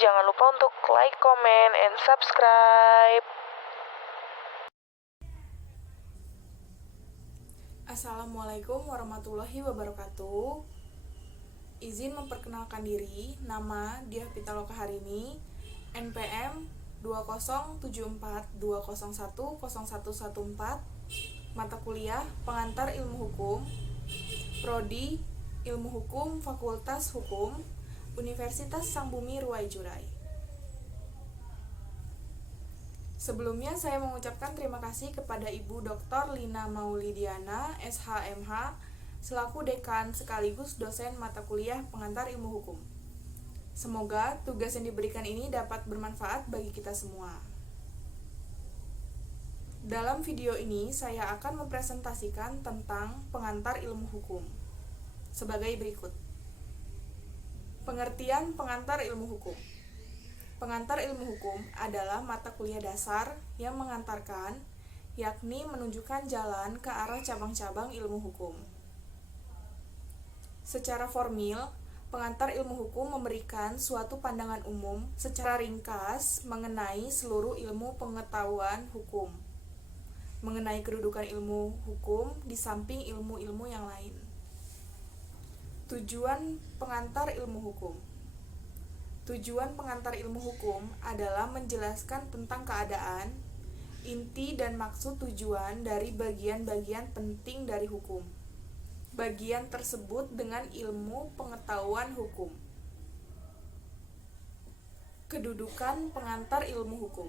jangan lupa untuk like, comment, and subscribe. Assalamualaikum warahmatullahi wabarakatuh. Izin memperkenalkan diri, nama Diah Pitaloka Harini, NPM 207420101114, mata kuliah Pengantar Ilmu Hukum, Prodi Ilmu Hukum Fakultas Hukum, Universitas Sangbumi Ruwaijurai. Sebelumnya saya mengucapkan terima kasih kepada Ibu Dr. Lina Maulidiana, SHMH, selaku dekan sekaligus dosen mata kuliah Pengantar Ilmu Hukum. Semoga tugas yang diberikan ini dapat bermanfaat bagi kita semua. Dalam video ini saya akan mempresentasikan tentang pengantar ilmu hukum sebagai berikut. Pengertian pengantar ilmu hukum. Pengantar ilmu hukum adalah mata kuliah dasar yang mengantarkan, yakni menunjukkan jalan ke arah cabang-cabang ilmu hukum. Secara formil, pengantar ilmu hukum memberikan suatu pandangan umum secara ringkas mengenai seluruh ilmu pengetahuan hukum, mengenai kedudukan ilmu hukum di samping ilmu-ilmu yang lain. Tujuan pengantar ilmu hukum. Tujuan pengantar ilmu hukum adalah menjelaskan tentang keadaan, inti dan maksud tujuan dari bagian-bagian penting dari hukum. Bagian tersebut dengan ilmu pengetahuan hukum. Kedudukan pengantar ilmu hukum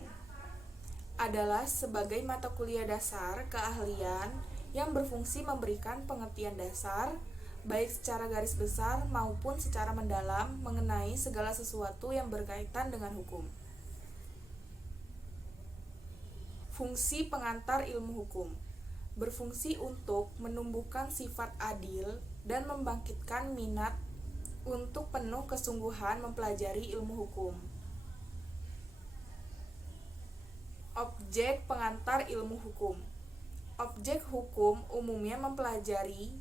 adalah sebagai mata kuliah dasar keahlian yang berfungsi memberikan pengertian dasar, baik secara garis besar maupun secara mendalam mengenai segala sesuatu yang berkaitan dengan hukum. Fungsi pengantar ilmu hukum berfungsi untuk menumbuhkan sifat adil dan membangkitkan minat untuk penuh kesungguhan mempelajari ilmu hukum. Objek pengantar ilmu hukum. Objek hukum umumnya mempelajari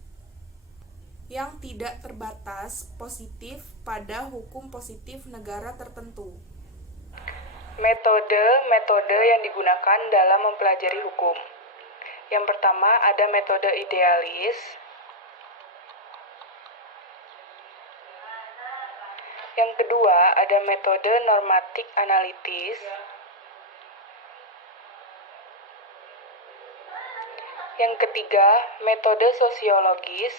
yang tidak terbatas positif pada hukum positif negara tertentu. Metode yang digunakan dalam mempelajari hukum. Yang pertama ada metode idealis. Yang kedua ada metode normatik analitis. Yang ketiga metode sosiologis.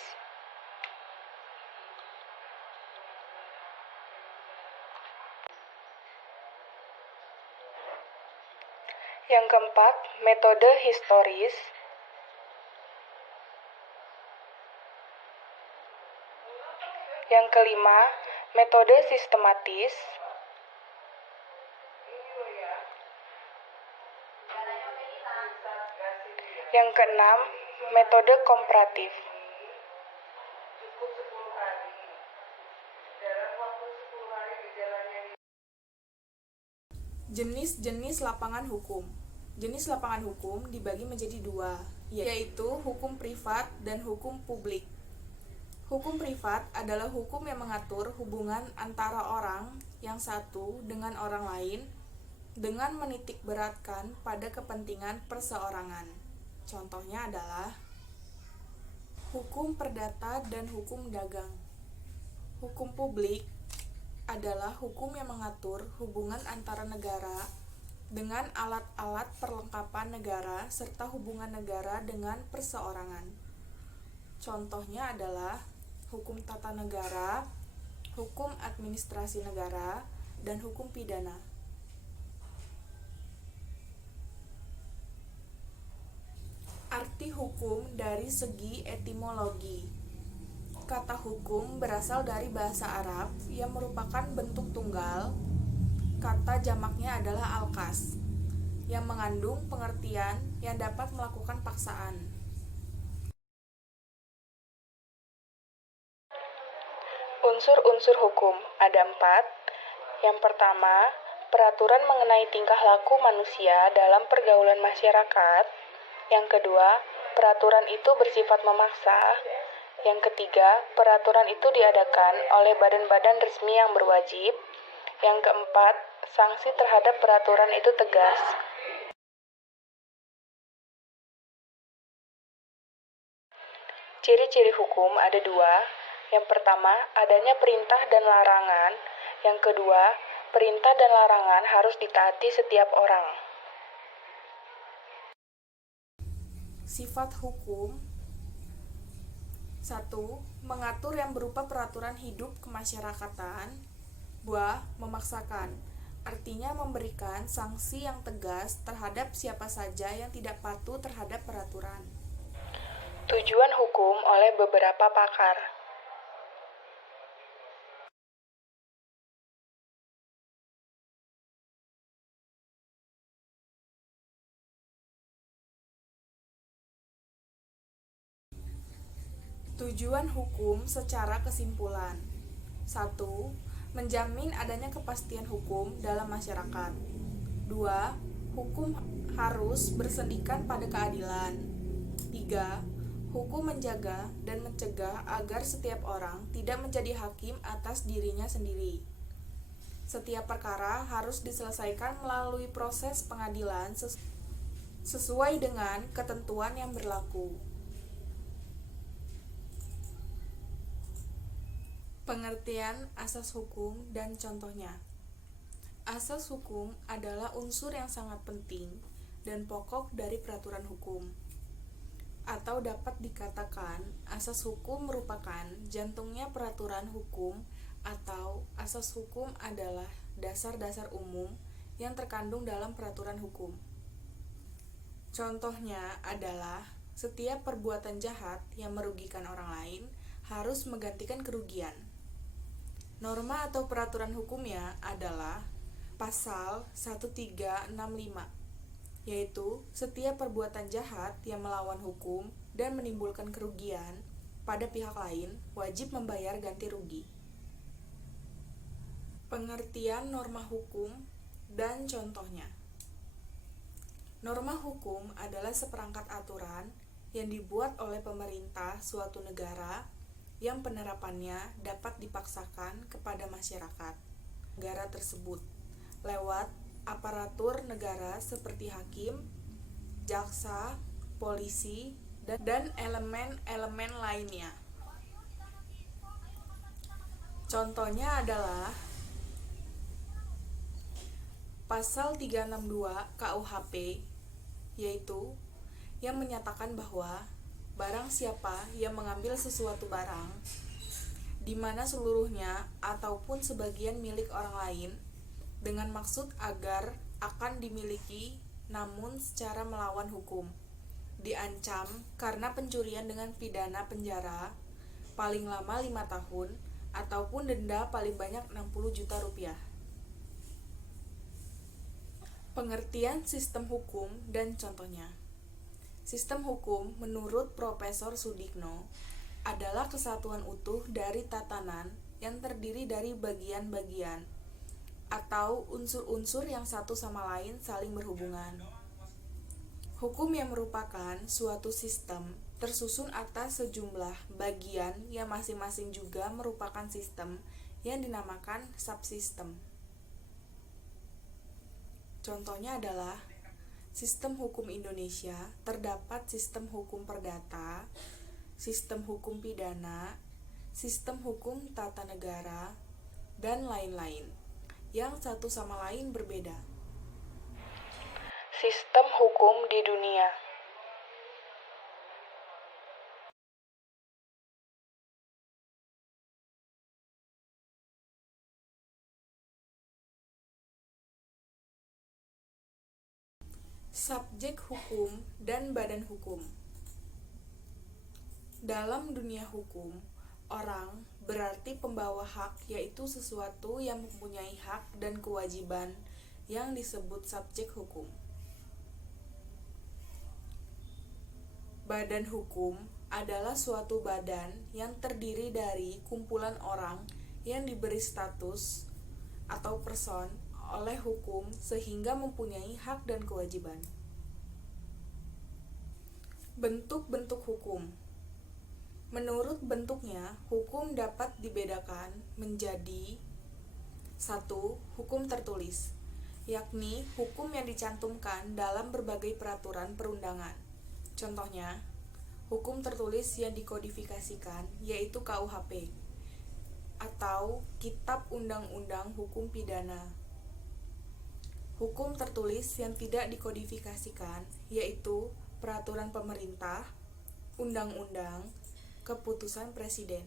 Yang keempat, metode historis. Yang kelima, metode sistematis. Yang keenam, metode komparatif. Jenis-jenis lapangan hukum. Jenis lapangan hukum dibagi menjadi dua, yaitu hukum privat dan hukum publik. Hukum privat adalah hukum yang mengatur hubungan antara orang yang satu dengan orang lain dengan menitikberatkan pada kepentingan perseorangan. Contohnya adalah hukum perdata dan hukum dagang. Hukum publik adalah hukum yang mengatur hubungan antara negara dengan alat-alat perlengkapan negara serta hubungan negara dengan perseorangan. Contohnya adalah hukum tata negara, hukum administrasi negara, dan hukum pidana. Arti hukum dari segi etimologi. Kata hukum berasal dari bahasa Arab yang merupakan bentuk tunggal. Kata jamaknya adalah alkas, yang mengandung pengertian yang dapat melakukan paksaan. Unsur-unsur hukum ada 4. Yang pertama, peraturan mengenai tingkah laku manusia dalam pergaulan masyarakat. Yang kedua, peraturan itu bersifat memaksa. Yang ketiga, peraturan itu diadakan oleh badan-badan resmi yang berwajib. Yang keempat, sanksi terhadap peraturan itu tegas. Ciri-ciri hukum ada dua. Yang pertama, adanya perintah dan larangan. Yang kedua, perintah dan larangan harus ditaati setiap orang. Sifat hukum 1. Mengatur yang berupa peraturan hidup kemasyarakatan. 2. Memaksakan, artinya memberikan sanksi yang tegas terhadap siapa saja yang tidak patuh terhadap peraturan. Tujuan hukum oleh beberapa pakar. Tujuan hukum secara kesimpulan. 1. Menjamin adanya kepastian hukum dalam masyarakat. 2. Hukum harus bersendikan pada keadilan. 3. Hukum menjaga dan mencegah agar setiap orang tidak menjadi hakim atas dirinya sendiri. Setiap perkara harus diselesaikan melalui proses pengadilan sesuai dengan ketentuan yang berlaku. Pengertian asas hukum dan contohnya. Asas hukum adalah unsur yang sangat penting dan pokok dari peraturan hukum. Atau dapat dikatakan, asas hukum merupakan jantungnya peraturan hukum, atau asas hukum adalah dasar-dasar umum yang terkandung dalam peraturan hukum. Contohnya adalah setiap perbuatan jahat yang merugikan orang lain harus menggantikan kerugian. Norma atau peraturan hukumnya adalah pasal 1365, yaitu setiap perbuatan jahat yang melawan hukum dan menimbulkan kerugian pada pihak lain wajib membayar ganti rugi. Pengertian norma hukum dan contohnya. Norma hukum adalah seperangkat aturan yang dibuat oleh pemerintah suatu negara yang penerapannya dapat dipaksakan kepada masyarakat negara tersebut lewat aparatur negara seperti hakim, jaksa, polisi, dan elemen-elemen lainnya. Contohnya adalah pasal 362 KUHP, yaitu yang menyatakan bahwa barang siapa yang mengambil sesuatu barang di mana seluruhnya ataupun sebagian milik orang lain dengan maksud agar akan dimiliki namun secara melawan hukum, diancam karena pencurian dengan pidana penjara paling lama 5 tahun ataupun denda paling banyak 60 juta rupiah. Pengertian sistem hukum dan contohnya. Sistem hukum menurut Profesor Sudikno adalah kesatuan utuh dari tatanan yang terdiri dari bagian-bagian atau unsur-unsur yang satu sama lain saling berhubungan. Hukum yang merupakan suatu sistem tersusun atas sejumlah bagian yang masing-masing juga merupakan sistem yang dinamakan subsistem. Contohnya adalah sistem hukum Indonesia terdapat sistem hukum perdata, sistem hukum pidana, sistem hukum tata negara, dan lain-lain yang satu sama lain berbeda. Sistem hukum di dunia. Subjek hukum dan badan hukum. Dalam dunia hukum, orang berarti pembawa hak, yaitu sesuatu yang mempunyai hak dan kewajiban yang disebut subjek hukum. Badan hukum adalah suatu badan yang terdiri dari kumpulan orang yang diberi status atau person oleh hukum sehingga mempunyai hak dan kewajiban. Bentuk-bentuk hukum. Menurut bentuknya, hukum dapat dibedakan menjadi 1. Hukum tertulis, yakni hukum yang dicantumkan dalam berbagai peraturan perundangan. Contohnya, hukum tertulis yang dikodifikasikan yaitu KUHP atau Kitab Undang-Undang Hukum Pidana. Hukum tertulis yang tidak dikodifikasikan yaitu peraturan pemerintah, undang-undang, keputusan presiden.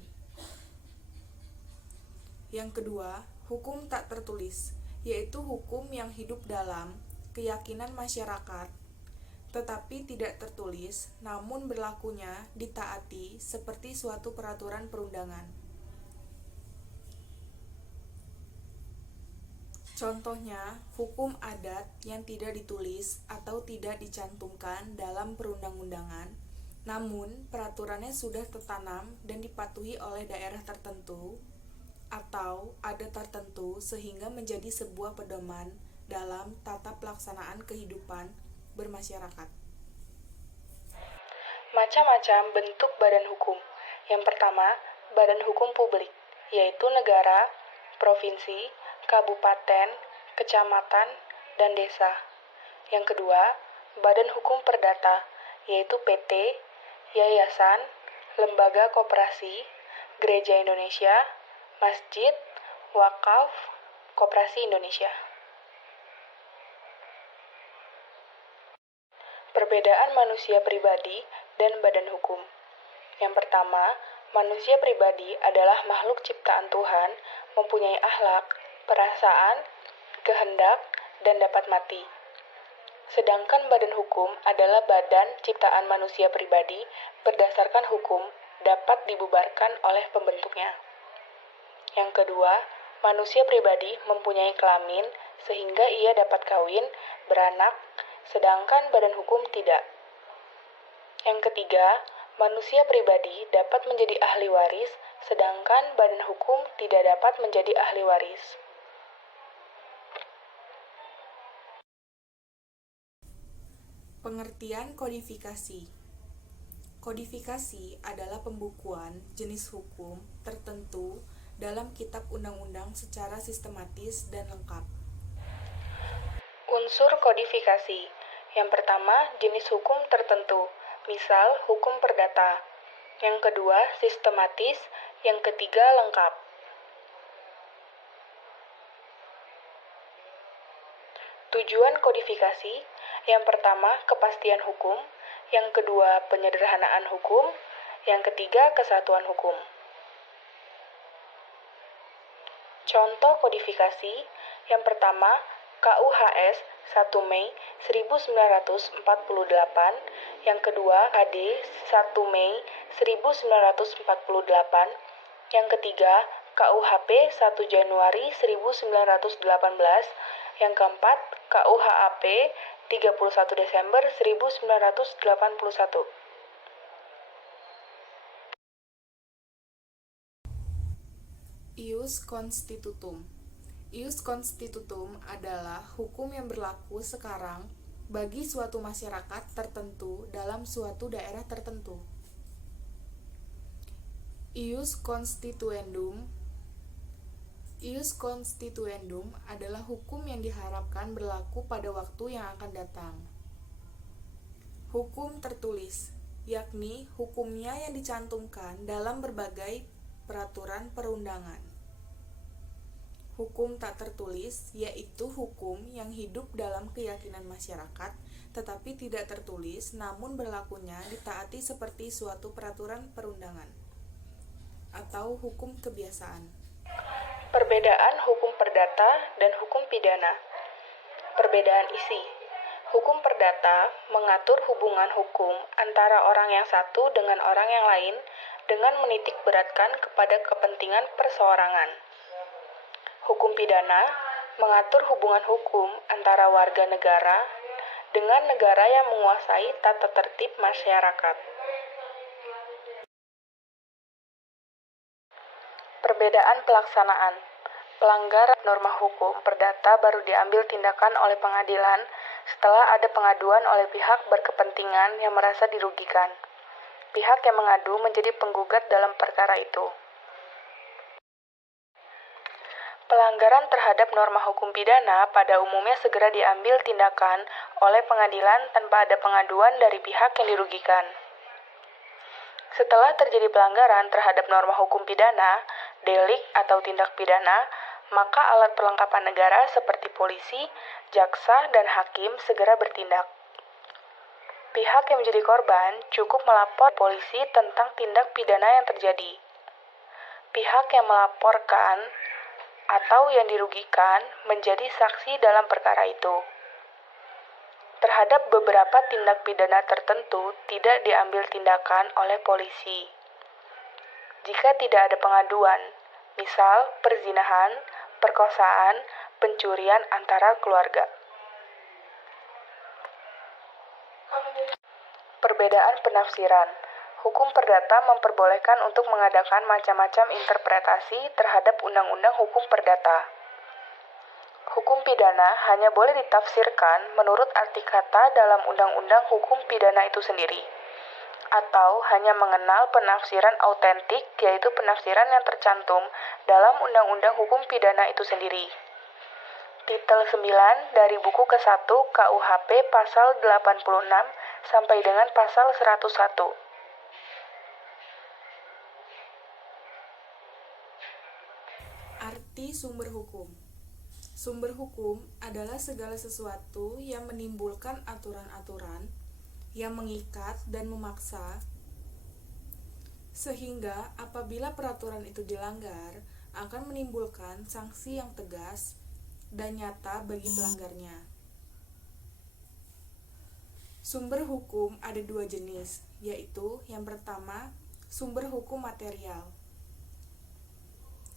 Yang kedua, hukum tak tertulis, yaitu hukum yang hidup dalam keyakinan masyarakat, tetapi tidak tertulis, namun berlakunya ditaati seperti suatu peraturan perundangan. Contohnya, hukum adat yang tidak ditulis atau tidak dicantumkan dalam perundang-undangan, namun peraturannya sudah tertanam dan dipatuhi oleh daerah tertentu atau adat tertentu sehingga menjadi sebuah pedoman dalam tata pelaksanaan kehidupan bermasyarakat. Macam-macam bentuk badan hukum. Yang pertama, badan hukum publik, yaitu negara, provinsi, kabupaten, kecamatan, dan desa. Yang kedua, badan hukum perdata, yaitu PT, yayasan, lembaga koperasi, gereja Indonesia, masjid, wakaf, koperasi Indonesia. Perbedaan manusia pribadi dan badan hukum. Yang pertama, manusia pribadi adalah makhluk ciptaan Tuhan, mempunyai akhlak, perasaan, kehendak, dan dapat mati. Sedangkan badan hukum adalah badan ciptaan manusia pribadi berdasarkan hukum dapat dibubarkan oleh pembentuknya. Yang kedua, manusia pribadi mempunyai kelamin sehingga ia dapat kawin, beranak, sedangkan badan hukum tidak. Yang ketiga, manusia pribadi dapat menjadi ahli waris, sedangkan badan hukum tidak dapat menjadi ahli waris. Pengertian kodifikasi. Kodifikasi adalah pembukuan jenis hukum tertentu dalam kitab undang-undang secara sistematis dan lengkap. Unsur kodifikasi. Yang pertama, jenis hukum tertentu, misal hukum perdata. Yang kedua, sistematis. Yang ketiga, lengkap. Tujuan kodifikasi. Yang pertama, kepastian hukum. Yang kedua, penyederhanaan hukum. Yang ketiga, kesatuan hukum. Contoh kodifikasi. Yang pertama, KUHS 1 Mei 1948. Yang kedua, KD 1 Mei 1948. Yang ketiga, KUHP 1 Januari 1918. Yang keempat, KUHAP 31 Desember 1981. Ius constitutum. Ius constitutum adalah hukum yang berlaku sekarang bagi suatu masyarakat tertentu dalam suatu daerah tertentu. Ius constituendum. Ius constituendum adalah hukum yang diharapkan berlaku pada waktu yang akan datang. Hukum tertulis, yakni hukumnya yang dicantumkan dalam berbagai peraturan perundangan. Hukum tak tertulis yaitu hukum yang hidup dalam keyakinan masyarakat tetapi tidak tertulis namun berlakunya ditaati seperti suatu peraturan perundangan atau hukum kebiasaan. Perbedaan hukum perdata dan hukum pidana. Perbedaan isi. Hukum perdata mengatur hubungan hukum antara orang yang satu dengan orang yang lain dengan menitik beratkan kepada kepentingan perseorangan. Hukum pidana mengatur hubungan hukum antara warga negara dengan negara yang menguasai tata tertib masyarakat. Perbedaan pelaksanaan. Pelanggaran norma hukum perdata baru diambil tindakan oleh pengadilan setelah ada pengaduan oleh pihak berkepentingan yang merasa dirugikan. Pihak yang mengadu menjadi penggugat dalam perkara itu. Pelanggaran terhadap norma hukum pidana pada umumnya segera diambil tindakan oleh pengadilan tanpa ada pengaduan dari pihak yang dirugikan. Setelah terjadi pelanggaran terhadap norma hukum pidana, delik atau tindak pidana, maka alat perlengkapan negara seperti polisi, jaksa, dan hakim segera bertindak. Pihak yang menjadi korban cukup melapor polisi tentang tindak pidana yang terjadi. Pihak yang melaporkan atau yang dirugikan menjadi saksi dalam perkara itu. Terhadap beberapa tindak pidana tertentu tidak diambil tindakan oleh polisi. Jika tidak ada pengaduan, misal perzinahan, perkosaan, pencurian antara keluarga. Perbedaan penafsiran. Hukum perdata memperbolehkan untuk mengadakan macam-macam interpretasi terhadap undang-undang hukum perdata. Hukum pidana hanya boleh ditafsirkan menurut arti kata dalam undang-undang hukum pidana itu sendiri, atau hanya mengenal penafsiran autentik, yaitu penafsiran yang tercantum dalam undang-undang hukum pidana itu sendiri. Titel 9 dari buku ke-1 KUHP pasal 86 sampai dengan pasal 101. Arti sumber hukum. Sumber hukum adalah segala sesuatu yang menimbulkan aturan-aturan yang mengikat dan memaksa, sehingga apabila peraturan itu dilanggar, akan menimbulkan sanksi yang tegas dan nyata bagi pelanggarnya. Sumber hukum ada dua jenis, yaitu yang pertama, sumber hukum material.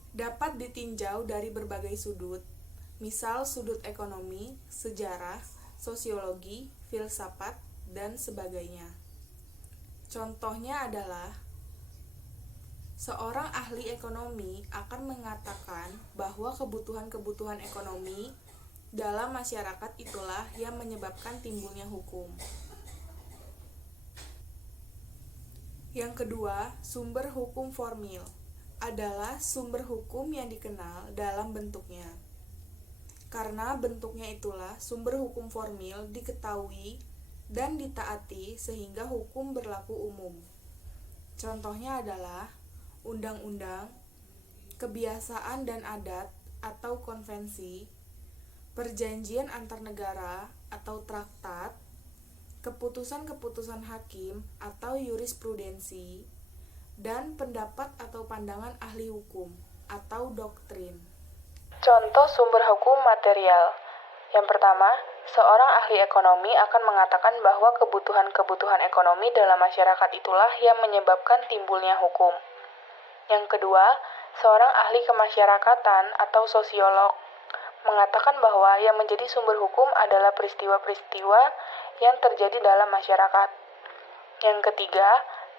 Dapat ditinjau dari berbagai sudut, misal sudut ekonomi, sejarah, sosiologi, filsafat, dan sebagainya. Contohnya adalah, seorang ahli ekonomi akan mengatakan bahwa kebutuhan-kebutuhan ekonomi dalam masyarakat itulah yang menyebabkan timbulnya hukum. Yang kedua, sumber hukum formil adalah sumber hukum yang dikenal dalam bentuknya. Karena bentuknya itulah sumber hukum formil diketahui dan ditaati sehingga hukum berlaku umum. Contohnya adalah undang-undang, kebiasaan dan adat atau konvensi, perjanjian antar negara atau traktat, keputusan-keputusan hakim atau jurisprudensi, dan pendapat atau pandangan ahli hukum atau doktrin. Contoh sumber hukum material. Yang pertama, seorang ahli ekonomi akan mengatakan bahwa kebutuhan-kebutuhan ekonomi dalam masyarakat itulah yang menyebabkan timbulnya hukum. Yang kedua, seorang ahli kemasyarakatan atau sosiolog mengatakan bahwa yang menjadi sumber hukum adalah peristiwa-peristiwa yang terjadi dalam masyarakat. Yang ketiga,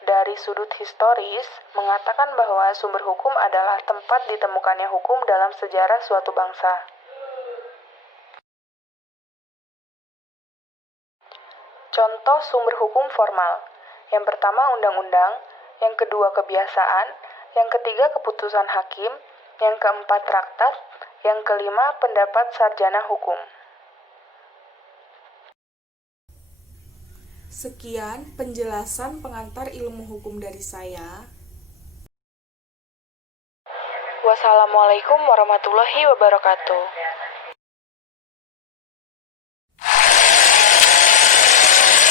dari sudut historis, mengatakan bahwa sumber hukum adalah tempat ditemukannya hukum dalam sejarah suatu bangsa. Contoh sumber hukum formal. Yang pertama undang-undang, yang kedua kebiasaan, yang ketiga keputusan hakim, yang keempat traktat, yang kelima pendapat sarjana hukum. Sekian penjelasan pengantar ilmu hukum dari saya. Wassalamualaikum warahmatullahi wabarakatuh.